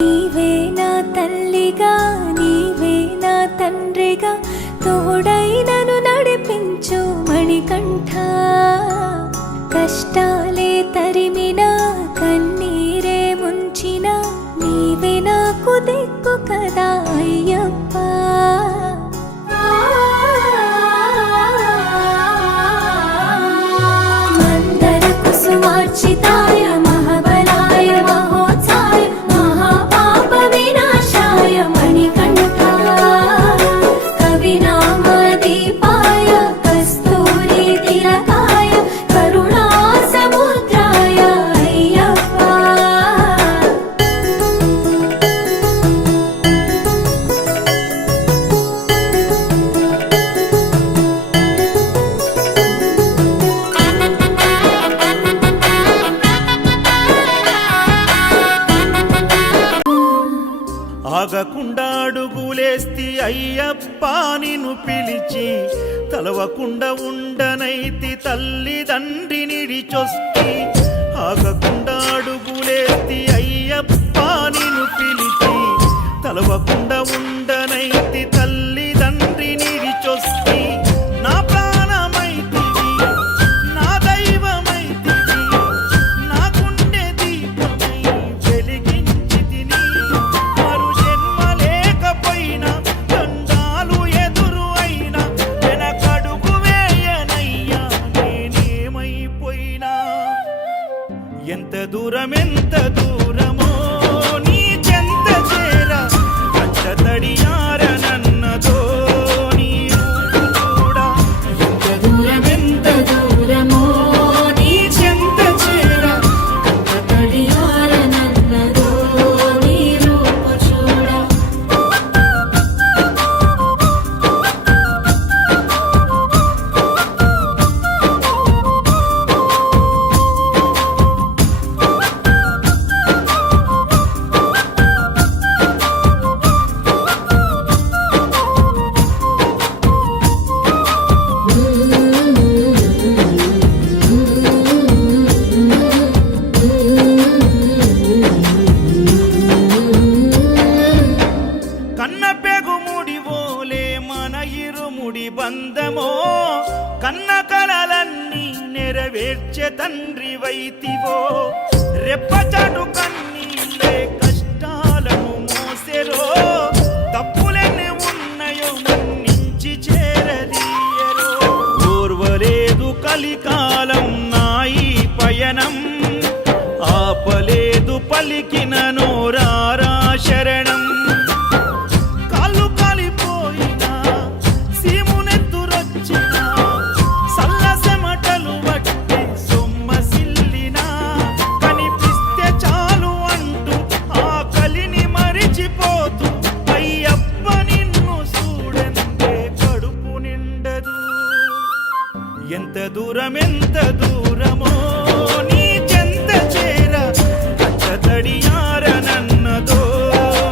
నీవే నా తల్లిగా నీవే నా తండ్రిగా తోడై నన్ను నడిపించు మణికంఠ. కష్టాలే తరిమినా కన్నీరే ముంచినా నీవే నాకు దిక్కు కదా అయ్యప్ప. మందర కుసుమార్చితాయ మహాబలాయ మహోత్సాయ మహాపాప వినాశాయ మణికంఠ. కవినామ దీపాయ కస్తూరి తిలకాయ కరుణా సముద్రాయ అయ్యప్ప. ఆగకుండా అడుగులేస్తి అయ్యప్ప నిన్ను పిలిచి, తలవకుండా ఉండనైతి తల్లిదండ్రి నిడిచొస్తి. ఆగకుండా అడుగులేస్తి అయ్యప్ప నిన్ను పిలిచి, తలవకుండా ఉండనైతి తల్లిదండ్రి నిడిచొస్తి. నా ప్రాణమైతివి నా దైవమైతివి నా గుండె దీపమై వెలిగించి తిని. మరు జన్మ లేకపోయినా దండాలు ఎదురు అయినా వెనకడుగు వేయనయ్యా నేనేమైపోయినా. ఎంత దూరమో నీ చెంత చేర కంట తడియారనన్నదో నీ రూపు చూడ. ఎంత దూరమో నీ చెంత చేర కంట తడియారనన్నదో నీ రూపు చూడ. కన్న పెగుముడి ఓలే మన ఇరుముడి బంధమో, కన్న కలలన్నీ నెరవేర్చే తండ్రి వైతివో. రెప్పచాటు కన్నీళ్ళే కష్టాలను మోసెరో, తప్పులెన్ని ఉన్నాయో మన్నించి చేరదీయరో. ఓర్వలేదు కలికాలం నాయి పయనం, ఆపలేదు పలికిన నోరారా శరణం. కాళ్ళు కాలిపోయినా సీమునెత్తురొచ్చినా సల్లసెమటలు వట్టి సొమ్మసిల్లినా, కనిపిస్తే చాలు అంటూ ఆ కలిని మరిచిపోతూ అయ్యప్ప నిన్ను చూడందే కడుపు నిండదు. ఎంత దూరమో నీ చెంత చేర కంట తడియారనన్నదో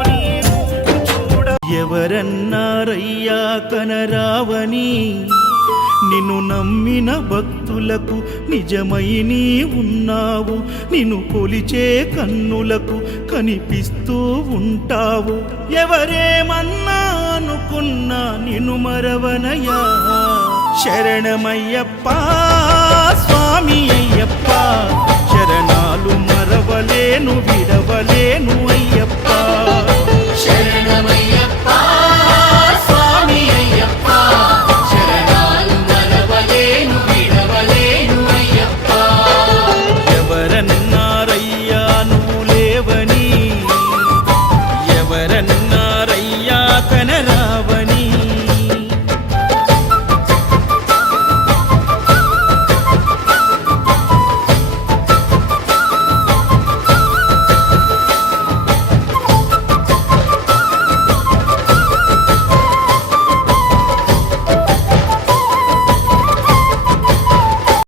నీ రూపు చూడ. ఎవరన్నారయ్యా కనరావని, నిన్ను నమ్మిన భక్తులకు నిజమై నీ ఉన్నావు. నిన్ను కొలిచే కన్నులకు కనిపిస్తూ ఉంటావు. ఎవరేమన్నా అనుకున్నా నిన్ను మరవనయ్యా. శరణమయ్యప్ప స్వామి అయ్యప్ప, శరణాలు మరవలేను విడవలేను అయ్యప్ప.